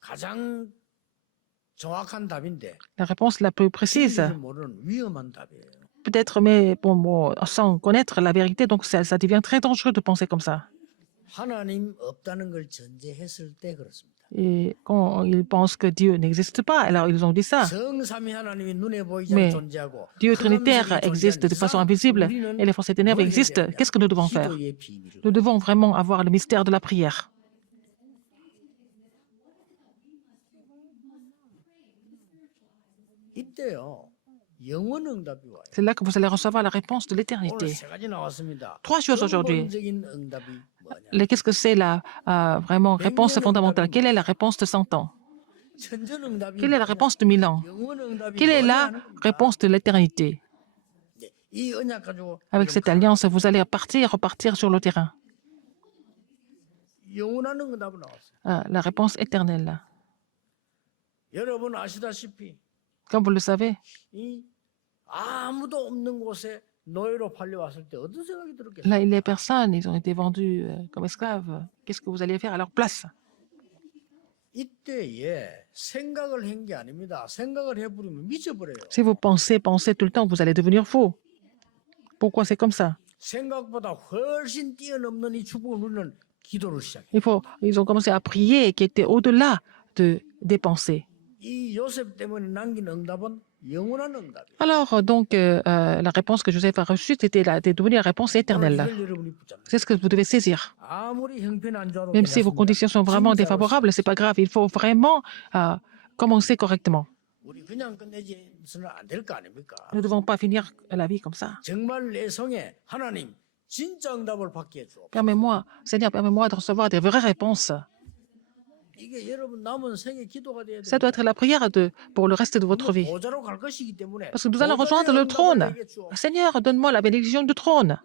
가장 정확한 답인데 La réponse la plus précise, 진리를 모르는 위험한 답이에요. peut-être, mais bon, sans connaître la vérité, donc ça devient très dangereux de penser comme ça. 하나님 없다는 걸 전제했을 때 그렇습니다. Et quand ils pensent que Dieu n'existe pas, alors ils ont dit ça. 성삼위 하나님이 눈에 보이지 Mais 않게 존재하고 Dieu 흑암 trinitaire 세계에 existe de 존재하는 façon 이상 invisible 우리는 et les forces des ténèbres 뭘 해야 existent. 되느냐? Qu'est-ce que nous devons faire? 기도의 비밀을. Nous devons vraiment avoir le mystère de la prière. 이때요. 영원 응답이 와요. C'est là que vous allez recevoir la réponse de 오늘 l'éternité. 세 가지 나왔습니다. 3 choses aujourd'hui. 근본적인 응답이 뭐냐? Qu'est-ce que c'est la vraiment réponse fondamentale? Quelle est la réponse de 100 ans? 천전 응답이 Quelle est la 뭐냐? réponse de 1000 ans? 영원 응답이 Quelle est la 뭐냐 하는 겁니다. réponse de l'éternité? 네, 이 언약 가지고 Avec cette alliance, vous allez repartir sur le terrain. 영원한 응답이 나왔어요. La réponse éternelle. 여러분 아시다시피 Comme vous le savez, 이 아무도 없는 곳에 노예로 팔려왔을 때 어떤 생각이 들었겠어요? là, les personnes, ils ont été vendus comme esclaves. Qu'est-ce que vous allez faire à leur place? 이때에 생각을 한 게 아닙니다. 생각을 해버리면 미쳐버려요. Si vous pensez tout le temps, vous allez devenir fou. Pourquoi c'est comme ça? 생각보다 훨씬 뛰어넘는 이 축복을 누리는 기도를 시작해요. Ils ont commencé à prier qui était au-delà des pensées. 이 요셉 때문에 남긴 응답은 영원한 응답이에요. Alors, donc, la réponse que Joseph a reçue, c'était de devenir la réponse 오늘 éternelle. 이걸 여러분이 붙잡는 C'est ce que vous devez saisir. 아무리 형편 안 좋아도 Même si vos 괜찮습니다. conditions sont vraiment 진짜로 défavorables, c'est pas grave. Il faut vraiment commencer correctement. 우리 그냥 끝내지는 안 될 거 아닙니까? Nous ne devons pas finir la vie comme ça. 정말 내 성에 하나님 진짜 응답을 받게 해줘. Permets-moi, Seigneur, permets-moi de recevoir des vraies réponses. 이게 여러분 남은 생의 기도가 돼야 Ça 돼요. doit être la prière pour le reste de votre vie. 보좌로 갈 것이기 때문에 Parce que nous allons 보좌의 rejoindre le 응답을 trône. 내게 주어. Seigneur, donne-moi la bénédiction du trône.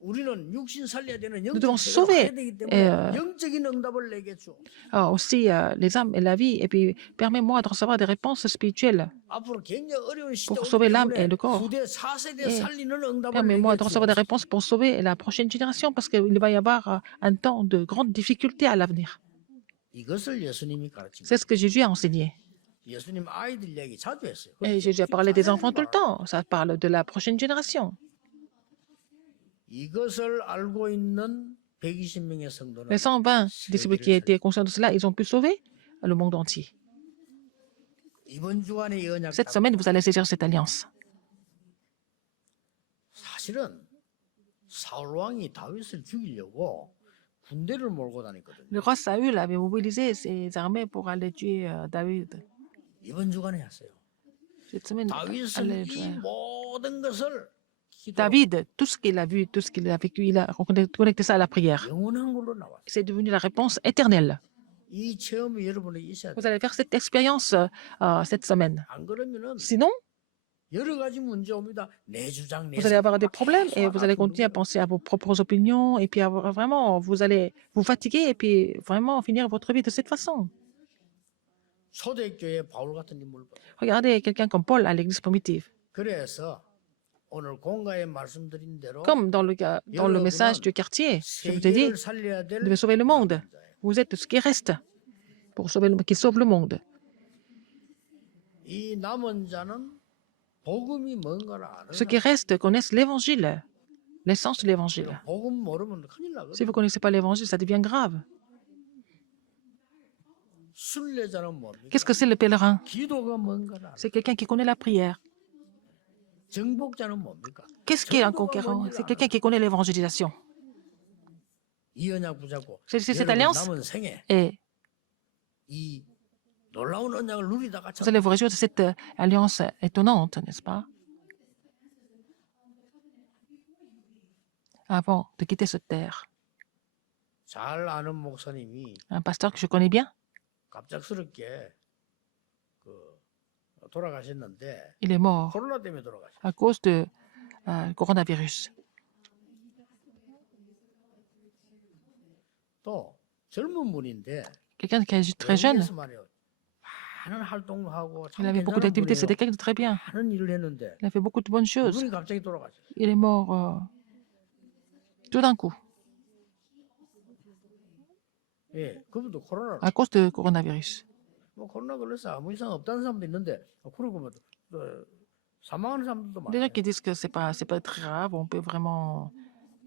우리는 육신 살려야 되는 Nous devons 영적 세계로 sauver, 가야 되기 때문에 영적인 응답을 내게 줘. Aussi les âmes et la vie. Et puis, permets-moi de recevoir des réponses spirituelles. 앞으로 굉장히 어려운 시대 Pour 오기 sauver l'âme 때문에 et le corps. 후대 4세대 Et 살리는 응답을 Permets-moi 내게 de recevoir des 줘. réponses pour sauver la prochaine génération parce qu'il va y avoir un temps de grandes difficultés à l'avenir. 이것을 예수님이 가르칩니다. C'est ce que Jésus a enseigné. 예수님 아이들 얘기 자주 했어요. Et Jésus a parlé des enfants tout le temps. Ça parle de la prochaine génération. 이것을 알고 있는 120명의 성도는 Les 120 disciples qui étaient conscients de cela, ils ont pu sauver le monde entier. 이번 주간에 이 언약 Cette semaine, vous allez saisir cette alliance. 사실은 사울 왕이 다윗을 죽이려고 군대를 몰고 다녔거든요. Le roi Saül avait mobilisé ses armées pour aller tuer David. 이번 주간에 했어요. Cette semaine, 다윗은 allez, 이 모든 것을 기도로 David, tout ce qu'il a vu, tout ce qu'il a vécu, il a connecté ça à la prière. 영원한 걸로 나왔어요. C'est devenu la réponse éternelle. 이 체험이 여러분에 있어야 Vous 돼요. allez faire cette expérience cette semaine. 안 그러면은 Sinon, 여러 가지 문제 옵니다. 내 주장, 내 vous allez avoir des 생각, problèmes et 계속 vous allez 알아듣는 continuer à 거예요. penser à vos propres opinions et puis vraiment, vous allez vous fatiguer et puis vraiment finir votre vie de cette façon. 초대교회 바울 같은 인물을 봐요. Regardez quelqu'un comme Paul à l'église primitive. 그래서 오늘 공가에 말씀드린 대로 Comme dans le message du quartier, je vous ai dit, 세계를 살려야 될 vous devez sauver le monde. 남은 자예요. Vous êtes ce qui reste pour sauver qui sauve le monde. 이 남은 자는 복음이 뭔가를 아는 Ceux qui restent connaissent l'évangile, l'essence de l'évangile. 사람. 복음 모르면 큰일 나거든. Si vous ne connaissez pas l'évangile, ça devient grave. 순례자는 뭡니까? Qu'est-ce que c'est le pèlerin? 기도가 뭔가를 알아. C'est quelqu'un qui connaît la prière. 정복자는 뭡니까? Qu'est-ce qu'est un conquérant? C'est quelqu'un qui connaît l'évangélisation. 이 언약 붙잡고 C'est cette 여러분 alliance 남은 생에 et 이 놀라운 언약을 누리다가 vous allez vous réjouir de cette alliance étonnante, n'est-ce pas? Avant de quitter cette terre. 잘 아는 목사님이 Un pasteur que je connais bien, 갑작스럽게 그 돌아가셨는데 il est mort 코로나 때문에 돌아가셨어요. à cause de coronavirus. 또 젊은 분인데 Quelqu'un qui est très jeune, 영국에서 말이에요. 많은 활동을 하고 참 il avait beaucoup 괜찮은 d'activités, 분이에요. c'était quelqu'un de très bien. 많은 일을 했는데 Il a fait beaucoup de bonnes choses. 이분이 갑자기 돌아가셨어요. Il est mort tout d'un coup 예, 그분도 코로나 à cause de coronavirus. 뭐 코로나 걸려서 아무 이상 없다는 사람도 있는데 그러고 뭐 사망하는 사람들도 Des gens 많아요. qui disent que c'est pas très grave, on peut vraiment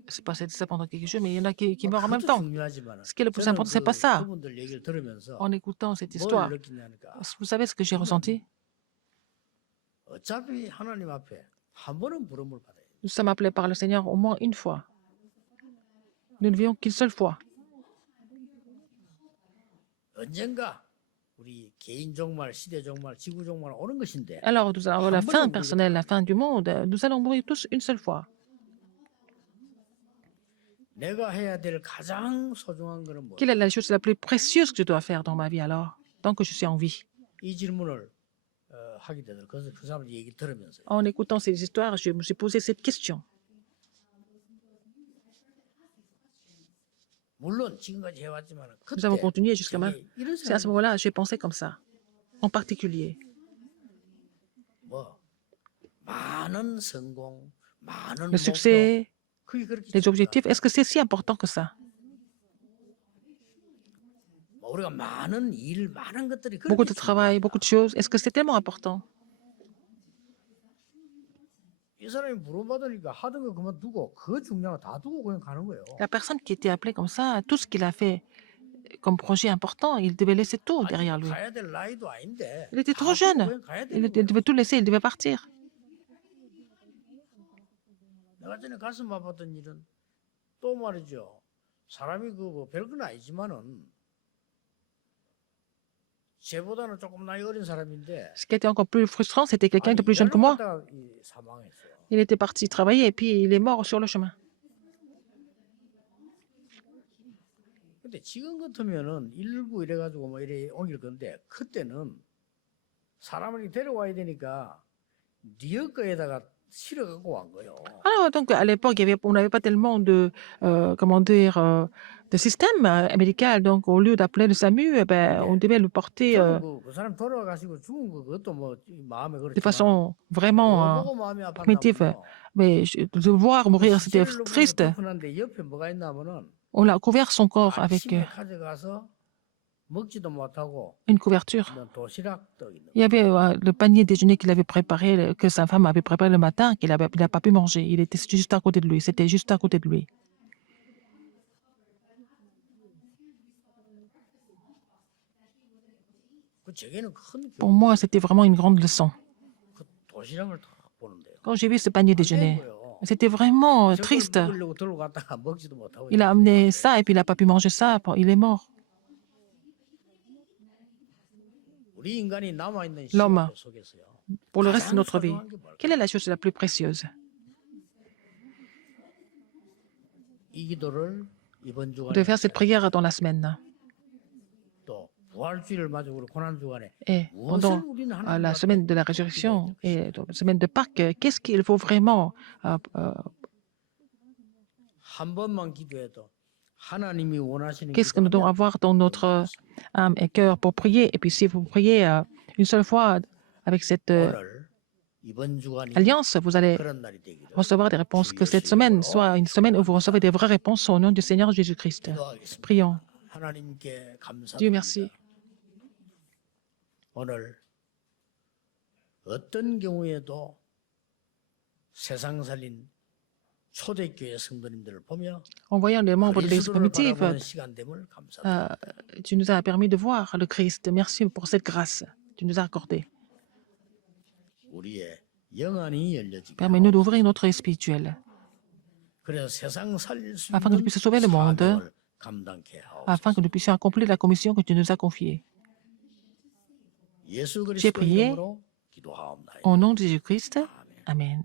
se passer de ça pendant quelques jours, mais il y en a qui 뭐 meurent en même 그것도 temps. 중요하지만 Ce qui est le plus 저는 important, c'est pas ça. 그분들 얘기를 들으면서 En écoutant cette 뭘 histoire, 느끼냐니까 vous savez ce que j'ai ressenti? 어차피 하나님 앞에 한 번은 부름을 받아야 돼요. Nous sommes appelés par le Seigneur au moins une fois. Nous ne vivons qu'une seule fois. 언젠가 우리 개인 종말, 시대 종말, 지구 종말 오는 것인데 Alors, nous allons avoir la 한 fin 번은 personnelle, la fin du monde. Nous allons mourir tous une seule fois. 내가 해야 될 가장 소중한 것은 뭐? Quelle est la chose la plus précieuse que je dois faire dans ma vie alors, tant que je suis en vie? 이 질문을 하게 되더라고요. 그래서 그 사람 얘기 들으면서 En écoutant ces histoires, je me suis posé cette question. 물론 지금까지 해왔지만 Nous avons 그때 continué jusqu'à maintenant. 저게 이런 C'est à ce 생각이 moment-là j'ai pensé comme ça. En particulier, 뭐 많은 성공, 많은 le 목표 succès, 그게 그렇게 les 중요하다. objectifs, est-ce que c'est si important que ça? 뭐 우리가 많은 일, 많은 것들이 Beaucoup 그렇게 de travail, beaucoup de choses, est-ce que c'est tellement important? 이 사람이 부름받으니까 하던 거 그만두고 그 중요한 거 다 두고 그냥 가는 거예요. La personne qui était appelée comme ça, tout ce qu'il a fait comme projet important, il devait laisser tout derrière lui. 가야 될 나이도 아닌데 Il était 다 trop 두고 jeune. 그냥 가야 Il 되는 거예요. devait tout laisser, il devait partir. 내가 전에 가슴 아팠던 일은 또 말이죠. 사람이 그뭐 별건 아니지만은 쟤보다는 조금 나이 어린 사람인데 Ce qui était encore plus frustrant, c'était quelqu'un 아니, de plus jeune que 일하러 moi. 갔다가 사망했어요. Il était parti travailler et puis il est mort sur le chemin. 근데 지금 같으면은 119 이래가지고 뭐 이래 옮길 건데 그때는 사람을 데려와야 되니까 니어 거에다가 실어 갖고 간 거예요. Alors, donc, à l'époque, on n'avait pas tellement de, comment dire, de système médical. Donc, au lieu d'appeler le SAMU, eh ben, on devait le porter 저는 그 사람 돌아가시고 죽은 거 그것도 뭐 마음에 de 그렇지만 façon vraiment 보고 마음이 primitive. 아팠나 Mais de voir mourir, c'était 시체를 triste. 덮어놨는데 옆에 뭐가 있냐면은 On l'a couvert son corps avec 아침에 가져가서 먹지도 못하고 une couverture. 그냥 도시락 떡 있는 Il y avait le panier déjeuner qu'il avait préparé, que sa femme avait préparé le matin, qu'il n'a pas pu manger. Il était juste à côté de lui. C'était juste à côté de lui. 그 제게는 큰 Pour moi, c'était vraiment une grande leçon. 그 도시락을 딱 보는데요. Quand j'ai vu ce panier déjeuner, c'était vraiment 저걸 triste. 먹으려고 들고 갔다가 먹지도 못하고 Il a amené ça et puis il n'a pas pu manger ça. Il est mort. 우리 인간이 남아 있는 L'homme. 시간 속에서요. Pour le reste de 가장 notre vie, 소중한 게 뭘까요? quelle est la chose la plus précieuse? 이 기도를 이번 주간에 De faire cette prière dans la semaine. 또 부활주의를 맞이고 우리 고난 주간에 Et pendant 우리는 la 하나님 semaine de la résurrection et la semaine de Pâques, qu'est-ce qu'il faut vraiment 한 번만 기도해도 하나님이 원하시는 Qu'est-ce que nous devons 기도하면 avoir dans notre âme et cœur pour prier? Et puis si vous priez une seule fois avec cette 오늘 이번 주간이 alliance, vous allez 그런 날이 되기를 recevoir des réponses. Que 주 cette 예수 semaine 이름으로 soit une semaine où vous recevez des vraies réponses au nom du Seigneur Jésus-Christ. 기도하겠습니다. Prions. 하나님께 Dieu merci. 감사드립니다. 오늘 어떤 경우에도 세상 살린 초대교회 성도님들을 보며 En voyant les membres de l'Église 그리스도를 primitive, 바라보는 시간 됨을 감사드립니다. tu nous as permis de voir le Christ. Merci pour cette grâce que tu nous as accordée. 우리의 영안이 열려지게 Permets-nous d'ouvrir notre œil spirituel 그래서 세상 살릴 수 afin que nous 있는 puissions sauver le monde, 사명을 감당케 afin 하옵소서. que nous puissions accomplir la commission que tu nous as confiée. 예수 J'ai 그리스도 prié 이름으로 기도하옵나이다. au nom de Jésus-Christ. Amen.